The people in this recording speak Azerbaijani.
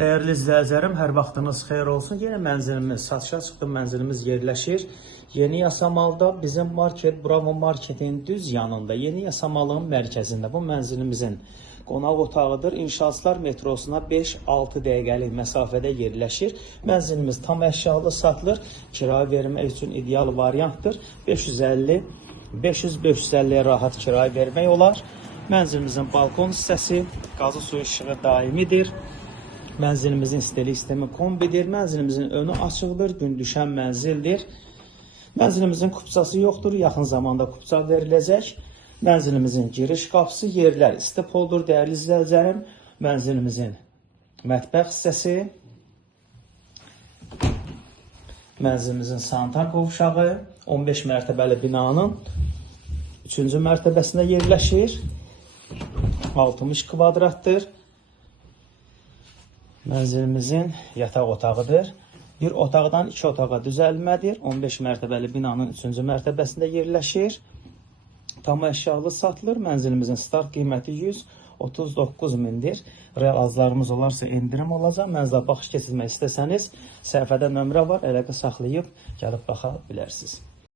Dəyərli izləyicilərim, hər vaxtınız xeyir olsun. Yenə mənzilimiz satışa çıxdı, mənzilimiz yerləşir. Yeni Yasamalda bizim market, Bravo Marketin düz yanında, Yeni Yasamalın mərkəzində. Bu mənzilimizin qonaq otağıdır. İnşaatçılar metrosuna 5-6 dəqiqəlik məsafədə yerləşir. Mənzilimiz tam əşyalı satılır. Kirayə vermək üçün ideal variantdır. 500-550-yə rahat kirayə vermək olar. Mənzilimizin balkon hissəsi, qazı suyu işığı daimidir. Mənzilimizin istilik sistemi kombidir. Mənzilimizin önü açıqdır, gün düşən mənzildir. Mənzilimizin kupçası yoxdur, yaxın zamanda kupça veriləcək. Mənzilimizin giriş qapısı, yerlər istipoldur, dəyərli izləyicilərim. Mənzilimizin mətbəx hissəsi, mənzilimizin sanitar qovşağı 15 mərtəbəli binanın 3-cü mərtəbəsində yerləşir. 60 kvadratdır. Mənzilimizin yataq otağıdır. Bir otaqdan 2 otağa düzəlmədir. 15 mərtəbəli binanın 3-cü mərtəbəsində yerləşir. Tam əşyalı satılır. Mənzilimizin start qiyməti 139 mindir. Real azlarımız olarsa endirim olacaq. Mənzilə baxış keçirmək istəsəniz səhifədə nömrə var. Əlaqə saxlayıb gəlib baxa bilərsiniz.